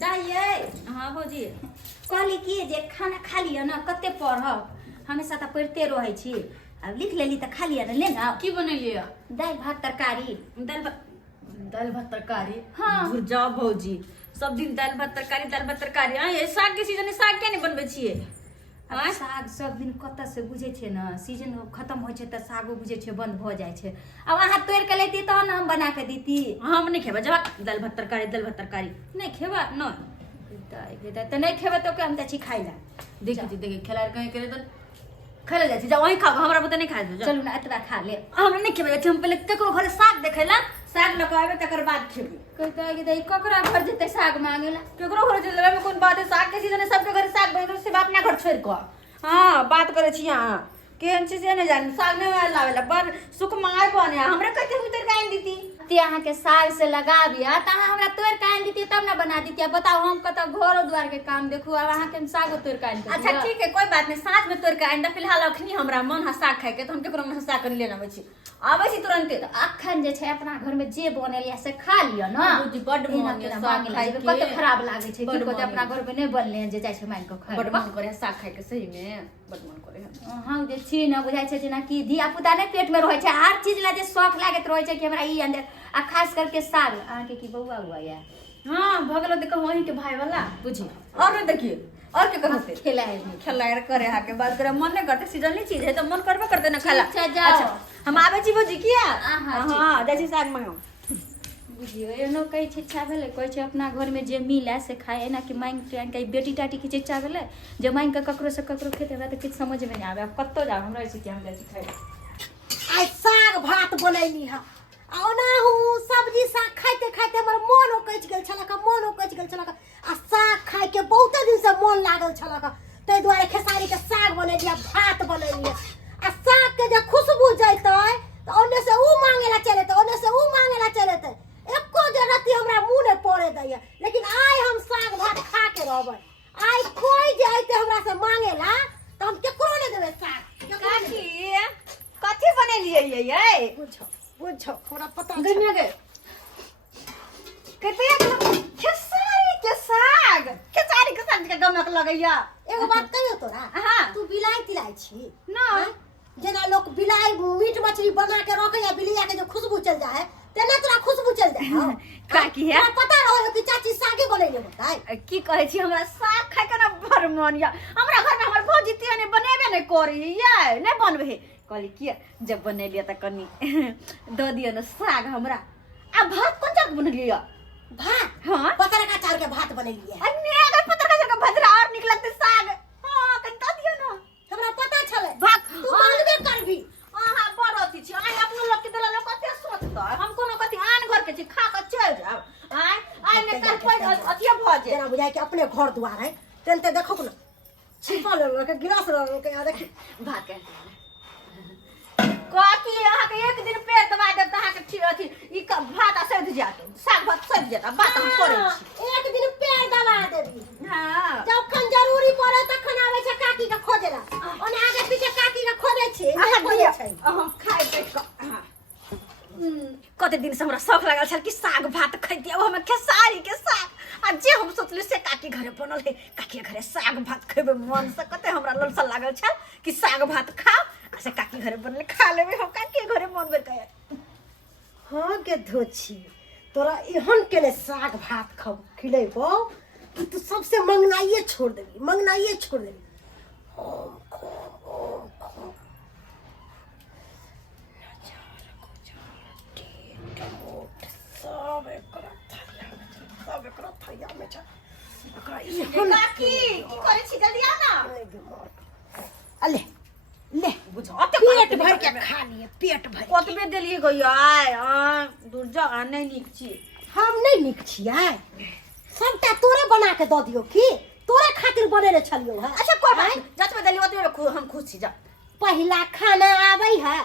दाइए हाँ भौजी कहली कि जे खाना खा लिया ना कते पढ़ब हमेशा तो पढ़ते रहे छी अब लिख लेली तो खा लिया ना ले ना की बनेलिए दाल भात तरकारी दाल भात तरकारी। हाँ। भूल जाओ भौजी सब दिन दाल भात तरकारी हाँ ये साग के सीजन में साग क्या नहीं बनबे छिए अब साग सब दिन कत से बुझे छे ना सीजन खत्म हो छे त सागो बुझे छे बंद हो जाए छे अब अहाँ तोड़ के लेती तो ना हम बना के देती हम नहीं खेबा जब दाल भात तरकारी नहीं खेबा नहीं तो नहीं खेबे तो हम छी खाई ला देखी खिला कहीं करे तो खा ले जाए वही खाओ हमरा बता नहीं खा दो चलू ना इतना खा ले हमरा नहीं खेबे हम पहले केकरो घरे साग देखेला साग लगावे तकर बाद खेबे कहता है कि दई ककरा घर जते साग मांगेला केकरो घरे चले में कोन बात है साग के सीजन में सबके घरे साग बने से अपना घर छोड़ को हां बात करे छी यहां केहन चीज नहीं जान साग नहीं लावेला पर सुख मांगाय बने हमरा कहते उतर काइन दीती ती अहाँ के साग से लगाबिया त अहाँ हमरा तोड़ काइन दीती तब ना बना दीती बताओ हम कत घर द्वार के काम देखू अब अहाँ के साग तोड़ काइन दीती अच्छा ठीक है कोई बात नहीं साथ में तोड़ के आइंदा फिलहाल अखनी हमरा मन साग खाए के तो हम केकरो में साग कर लेना बची आबै छी तुरंते अखन जे छै अपना घर में जे बनेलिया से खा लियो ना बुझी बड मन है साग खाए के कते खराब लागे छै कि कोते अपना घर में नहीं बनले जे जाय छै मांग के खाए बड मन करे साग खाए के सही में बड मन करे हम जे छी ना बुझाय छै जेना कि धिया पुता नहीं पेट में रहे छै हर चीज ला जे शौक लागत रहे छै कि हमरा ई अंदर आ खास करके साग अहाँ के की बउआ हुआ या हां भगलो देखो वही के भाई वाला बुझी और देखिए और के कहते खिलाए करे हा के बात करे मन नहीं करते सीजनली चीज है तो मन करबे करते ना खाला अच्छा हम आबे छी भौजी किया हां जैसे साग मंगाओ बुझियो एनो कई इच्छा भेले कोई छै अपना घर में जे मिले से खाए ना कि मांग के बेटी टाटी के इच्छा भेले जे मांग के ककरो से ककरो खेते हमरा तो कुछ समझ में नहीं आवे अब कत्तो जाओ हमरा ऐसे कि हम जाई खाए आज साग भात बनैली हा ओनाहू सब्जी साग खाइते खाइते हमर मन उकच गेल छलक आ साग खाइ के बहुते दिन से मन लागल छलक तै दुआरे खेसारी के साग बनेलिया भात बनेलिया आ साग के जे खुशबू जैतै त ओने से ऊ मांगेला चलेतै एको जे रति हमरा मुंह ने पड़े दैया लेकिन आइ हम साग भात खा के रहबै आइ कोई जे आइते हमरा से मांगेला त हम केकरो ने देबै साग काकी कथि बनेलिए ये बुझो हमरा पता दुनिया के कहते हैं खेसारी के साग के गमक लगैया एगो बात कहियो तोरा हां तू बिलाई तिलाई छी ना जेना लोग बिलाई मीट मछली बना के रखे या बिलिया के जो खुशबू चल जाए तेना तोरा खुशबू चल जाए काकी है पता रहो कि चाची सागे बनेले बताई की कहे छी हमरा साग खाए के ना बड़ मन या हमरा घर में हमर भौजी तिया ने बनेबे ने करी ये ने बनबे कहली किया जब बनेलिया त कनी द दियो न साग हमरा आ भात कोन जग बनलिया भात हां पतर का चार के भात बनेली है अन्ने अगर पतर का चार के भद्रा और निक लगते साग हां कन द दियो न हमरा पता छले भात तू मांगबे करबी हां बड़ अथी छी आई अपनो लोग के देला लोग कते सोचता हम कोनो कथि आन घर के छी खा के चल जाब आई ने कल कोई अथिया भ जे जेना बुझाय कि अपने घर द्वार है तेनते देखो न छिपल के गिलास के देखी भात के काकी अहाँ के एक दिन पेट दबा देब त अहाँ के अथी ई भात सध जात साग भात सध जात बात हम करे छी एक दिन पेड़ दबा देबी हां जखन जरूरी पड़े तखन आवे छै काकी के खोजेला ओने आगे पीछे काकी के खोजे छै खोजे छै हम खाए पेट हां कते दिन से हमरा शौक लागल छल कि साग भात खैती अब हम खेसारी के साग आ जे हम सोचले से काकी घरे बनल है काकी घरे साग भात खेबे मन से कते हमरा ललसा लागल छल कि साग भात खाओ आ से काकी घरे बनले खा लेबे हम काकी घरे बनबे कहे हां के धोछी तोरा एहन केले साग भात खाओ खिलेबो कि तू सबसे मंगनाइए छोड़ देबी ओम खो सब एकरा थैया में छै एकरा काकी की करे छी जल्दी आ ना अले ले बुझो पेट भर के खा लिए पेट भर कतबे देलिए गयो आय दूर जा नहीं निक छी हम नहीं निक छियै सबटा तोरे बना के द दियो की तोरे खातिर बनेले छलियो है अच्छा कोई बात जतबे देलिए ओतबे हम खुश छी जा पहिला खाना आबै है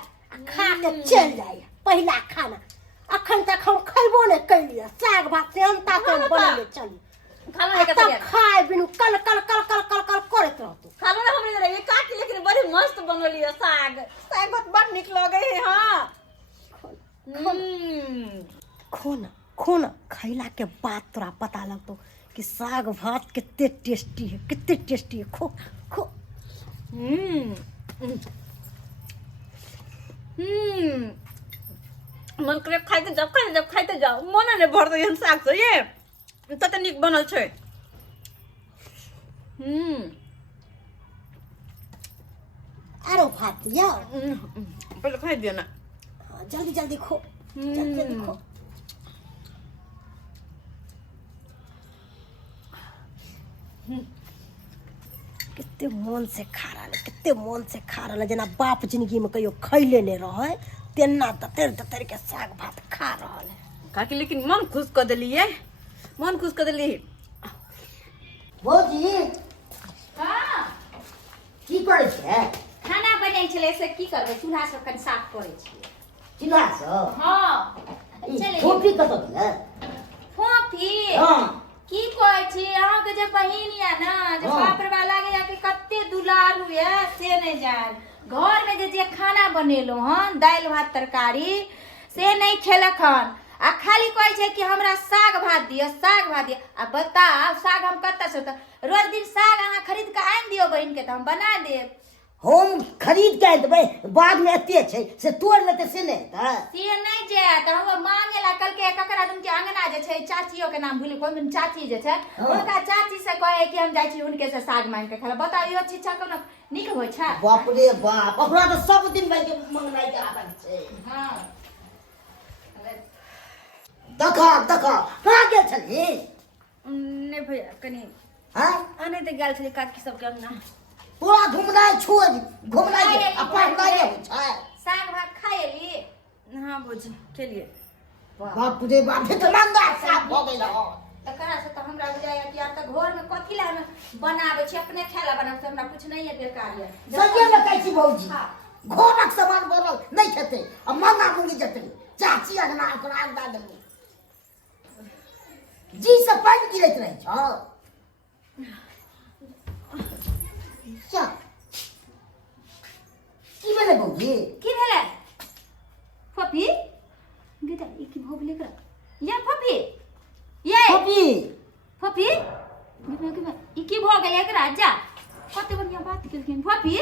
खा के चल जाए पहिला खाना अखन तक हम खइबो ने कैलिए साग भात से हम तात बनेले चली खाना है तब खाए बिनु कल करत रहतु खाना ना हमरे ये काकी लेकिन बड़ी मस्त बनली है साग साग बहुत बड़ निक लगे है हां खोना खैला के बाद तोरा पता लगतो कि साग भात कितने टेस्टी है, कितने टेस्टी है। खो खो। मन करे खाइते जाओ मन ने भर दे साग से ये तते निक बनल छै। आरो भात दिया। पहले खाइ दियो ना। हाँ, जल्दी जल्दी खो, जल्दी जल्दी खो। कितने मन से खा रहा है, कितने मन से खा रहा है, जना बाप जिंदगी में कहियो खैले नहीं रहे तेना दतर के साग भात खा रहा है। काकी लेकिन मन खुश कर देलिए, मन खुश कर देली। भौजी हाँ की करे छे? खाना बनै छलै से की करबै, चूल्हा सब कनि साफ करै छियै। चिल्ला सो हाँ चले फोफी कत दिया? फोफी हां की कहै छी अहाँ के जे बहिन या ना जे हाँ। बाप रे बा लागे या कि कते दुलारू या से नहीं जान। घर में जे खाना बनेलो हन दाल भात तरकारी से नहीं खेलक हन आ खाली कहै छै कि हमरा साग भात दियो आ बताओ साग हम कत्ता से रोज दिन साग अहाँ खरीद के आनि दियो बहिन के त हम बना देब। हम खरीद के देबै, बाद में एते छै से तोड़ लेते से नहीं त से नहीं जात हम मांगे ला कल के ककरा तुम के अंगना जे छै चाचियो के नाम भूल कोन चाची जे छै उनका चाची से कहे कि हम जाय छी उनके से साग मांग के खाला। बताओ यो छिछा कोनो निक होय छै? बाप रे बाप, ओकरा तो सब दिन भाई के मंगनाई के आदत छै। हां देखा कहाँ गेल छली? नहीं भैया कनी हां आने ते गेल छली काकी सब के अंगना। पूरा घुमनाई छोड़, घुमनाई अपन नहीं हो छै। साग भात खाएली? हां बुझ के लिए बाप रे बाप, फिर तो मंगा साफ हो गेल। तकरा से तो हमरा बुझाया कि आप तो घर में कथी ला हम बनाबै छी, अपने खाला बनाबै छी, हमरा कुछ नहीं है बेकार है। सही में कहै छी भौजी, हाँ। घरक सामान बनल नहीं खेते अब मंगा मुंगी जते चाची अंगना ओकरा अंडा देली जी से पानी गिरत रहे छ। क्या की भेलै भौजी? की भेलै फफी गीता ई की भऽ गेलै एकरा? या फफी ये फफी गीता ई की भऽ गेलै एकरा? जा कते बढ़िया बात केलखिन फफी।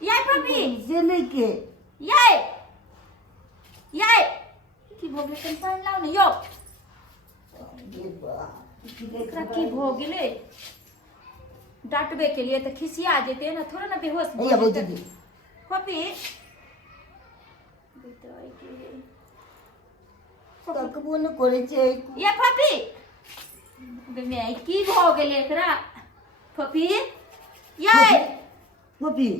ये फफी से नहीं के ये की भऽ गेलै कनि पानि लाउ ने यौ। एकरा की भऽ गेलै? डांटबे के लिए तो खिसिया जेते ना, थोड़ा ना बेहोश भैया भौजी जी फफी ककबो न करे छै। ये फफी बे की भऽ गेलै एकरा? फफी ये फफी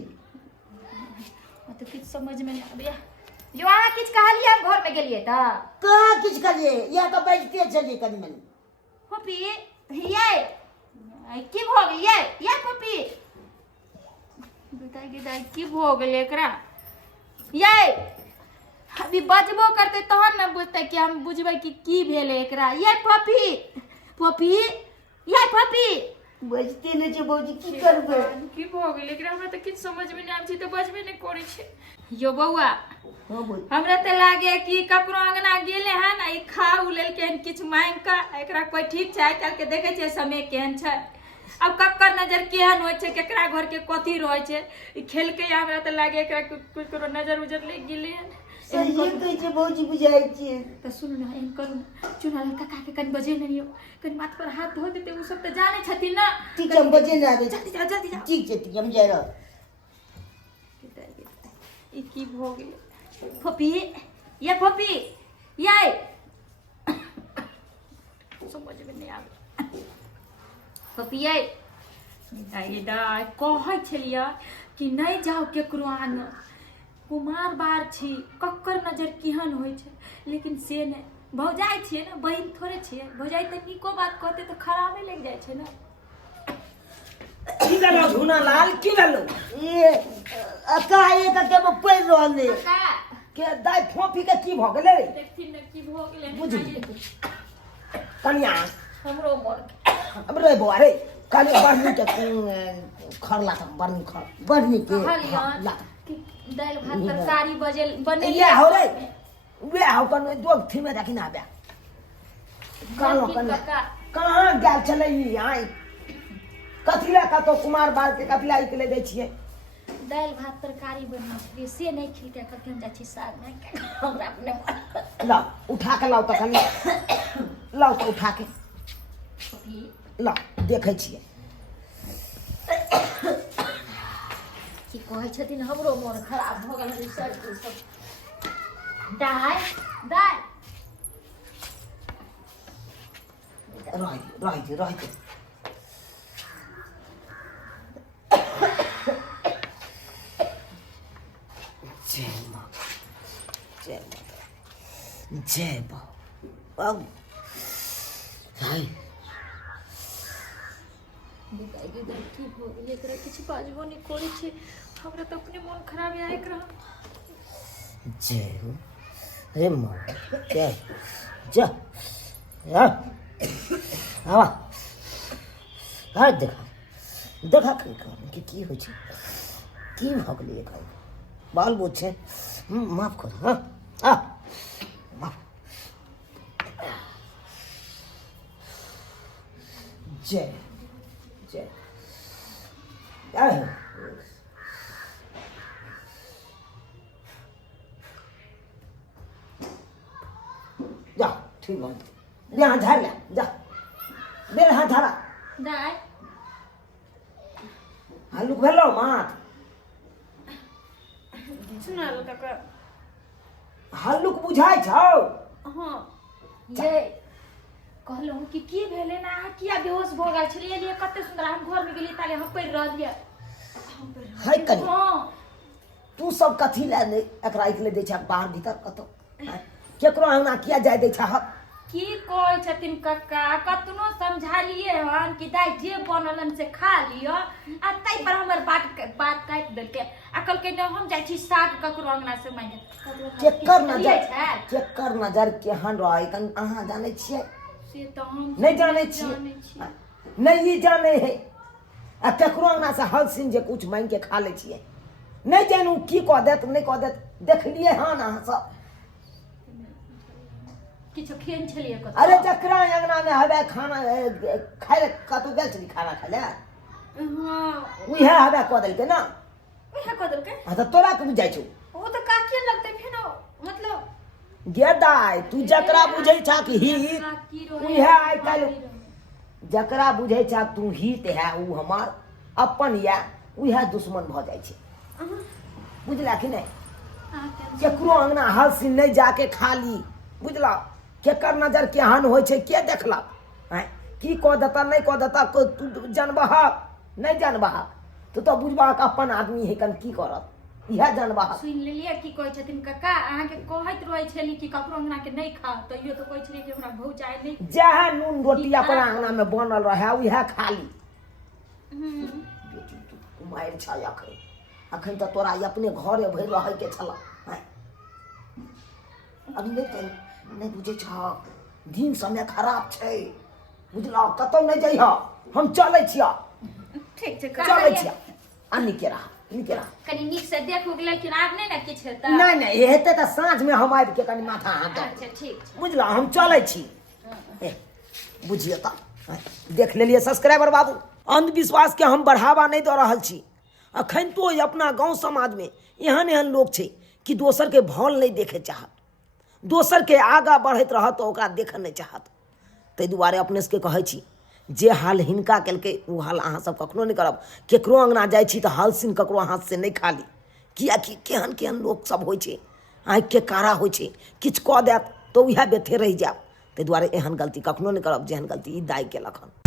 तो किछ समझ में नहीं आबैया। जो अहाँ किछ कहलिए हम घर में गेलिए त कहाँ किछ करिए, या तो बैठते चलिए कनी मनी। फफी ये की भऽ गेलै? ये फफी बताइ गे दाई की भऽ गेलै एकरा? ये अभी बजबो करते तहन न बुझते कि हम बुझबै कि की भेलै एकरा। ये फफी ये फफी बजते नहीं छै भौजी, की करबै? की भऽ गेलै एकरा? हमरा तऽ किछ समझ में नहीं आबै छै, तऽ बजबे नहीं करै छै। यो बौआ हां भौजी हमरा तऽ लागे कि ककरो अंगना गेले हन आ ई खा उ लेलकै हन किछ मांग के। एकरा कोई ठीक छै? आइ काल्हि के देखे छै समय केहन छै, अब कक्कर नजर केहन होइ छै, केकरा घर के कथी रहै छै। ई खेलकै हमरा तऽ लागे एकरा ककरो नजर उजर लग गेलै हन। सही कहै छै भौजी, बुझाइ छै। तऽ सुनू ने एहन करू ने, चूल्हा लड़का काके कनि बजे नहीं हो, कनि माथ पर हाथ धो देते, उ सब तऽ जाने छथिन ना। ठीक है, हम बजे ना दे। जल्दी जाओ ठीक छै, ठीक हम जाय रह। ई की भऽ गेलै फफी? ये फफी ये समझ में नहीं आबै फफी ये दाई कहै छलियै कि नहीं जाओ केकरो आन, कुमार बार छी, कक्कर नजर केहन होइ छै, लेकिन से नहीं। भौजाई छियै ना, बहिन थोड़े छियै। भौजाई तऽ नीको बात कहते तऽ खराबे लग जाइ छै ना। की भेलो झुना लाल, की भेलो? ए अका एक के पड़ रहले का के दाई फोफी के की भ गेलै? देखथिन न की भऽ गेलै। बुझी कनिया हमरो मन अब रे बुआ रे कनी बढ़नी के खरला त बढ़नी के कहलियन ला कि दाल भात तरकारी बने ये हो रे वे हो कन दो थी में देखी ना बे कालो कन कहाँ गेल छलै ई आई कथी ला कतौ कुमार बाल के कथी ला ई के ले दै छियै दालि भात तरकारी बनल छलियै से नहीं खिलकै कहते हम जाइ छी साग नहीं खाए हमरा अपने मन लाओ उठा के लाओ तखन लाओ तो उठा के लाओ देखै छियै की कहै छथिन हमरो मोन खराब भऽ गेल है सब दाइ रह दे जय बाबू हाय बेटाके की भऽ गेलै एकरा किछु बाजबो नहि करै छै हमरा तऽ अपने मोन खराब है एकरा जय हो हे माँ जय जा आवा हाय देखा की होइ छै की भऽ गेलै एकरा बाल बोझ छै माफ कर हाँ माफ जय जय जा ठीक है ले हाथ झाड़ ले जा ले हाथ झाड़ा दाइ हल्लुक भेलो माथ सुना लो काका हल्लुक बुझाइ छौ हाँ ये कहलहुँ कि की भेलै ना अहाँ किया बेहोश भऽ गेल छलियै एलियै कते सुन्दर हम घर में गेलियै ताले हम पड़ि रहलियै है कनी हाँ तू सब कथी ले नहीं एकरा ले दै छै बाहर भीतर कतौ केकरो अंगना किया जाय दै छै की कहै छथिन कक्का कतनो समझालिए हन कि दाइ जे बनलन से खा लियो आ तै पर हमर बात काटि देलकै आ कहलकै न हम जाइ छी साग ककरो अंगना से मांगे केकर नजर केहन रहै कन अहाँ जानै छियै से तो हम नहीं जाने छियै नहीं ई जाने है आ केकरो अंगना से हलसिन जे कुछ मांग के खा ले छियै नहीं जानू की कह देत नहीं कह देत देखलिए हन अहाँ सब किछो खेन छलिए कत अरे जकरा अंगना में हवे खाना खाए कतौ गेल छली खाना खाए ले हां उहे हवे कह देलकै ना उहे कह देलकै हां त तोरा के बुझाइ छौ ओ त काकिए लगतै फेनो मतलब गेदाय तू जकरा बुझै छा कि ही उहे आइ काल जकरा बुझै छा तू हित है उ हमार अपन या उहे दुश्मन भ जाइ छै बुझला कि नहीं केकरो अंगना हलसिन नहीं जाके खाली बुझला केकर नजर केहन होइ छै के देखलक हैं की कह देता नहीं कह देता तू जानबह नहीं जानबह तू तो बुझबह अपन आदमी है कन की करत इहे जानबह सुन लेलिए की कहै छथिन कक्का अहाँ के कहैत रहै छली कि ककरो अंगना के नहीं खा तइयो तो कहै छली कि हमरा भौ जाय नहीं जहाँ नून रोटी अपन अंगना में बनल रहे उहे खाली बेटी तू कुमार छ अखन तो तोरा अपने घरे भरि रहे के छला अभी नहीं बुझे छ दिन समय खराब छै बुझला कतौ नहीं जइह हम चलै छिया ठीक छै चलै छिया आ निकेरा कनी नीक से देखू लेकिन आब नहीं ना किछ हेतै नहीं हेतै त साँझ में हम आबि के कनी माथा हाथ दे अच्छा ठीक छै बुझला हम चलै छी बुझिए त देख लेलिए सब्सक्राइबर बाबू अंधविश्वास के हम बढ़ावा नहीं दे रहल छी अखन तो अपना गांव समाज में एहन लोग छै कि दोसर के भल नहीं देखे चाहत दोसर के आगा बढ़त रहत तो ओकरा देख नहीं चाहत ताहि दुआरे अपने सबके कहै छी जे हाल हिनका केलकै ओ हाल अहाँ सब कखनो नहीं करब केकरो अंगना जाइ छी तऽ हालसिन ककरो हाथ से नहीं खाली कियाकि केहन लोग सब होइ छै आँखि के कारा होइ छै किछु कह देत तऽ उएह बेथे रहि जायब ताहि दुआरे एहन गलती कखनो नहीं करब जेहन गलती ई दाइ केलक हन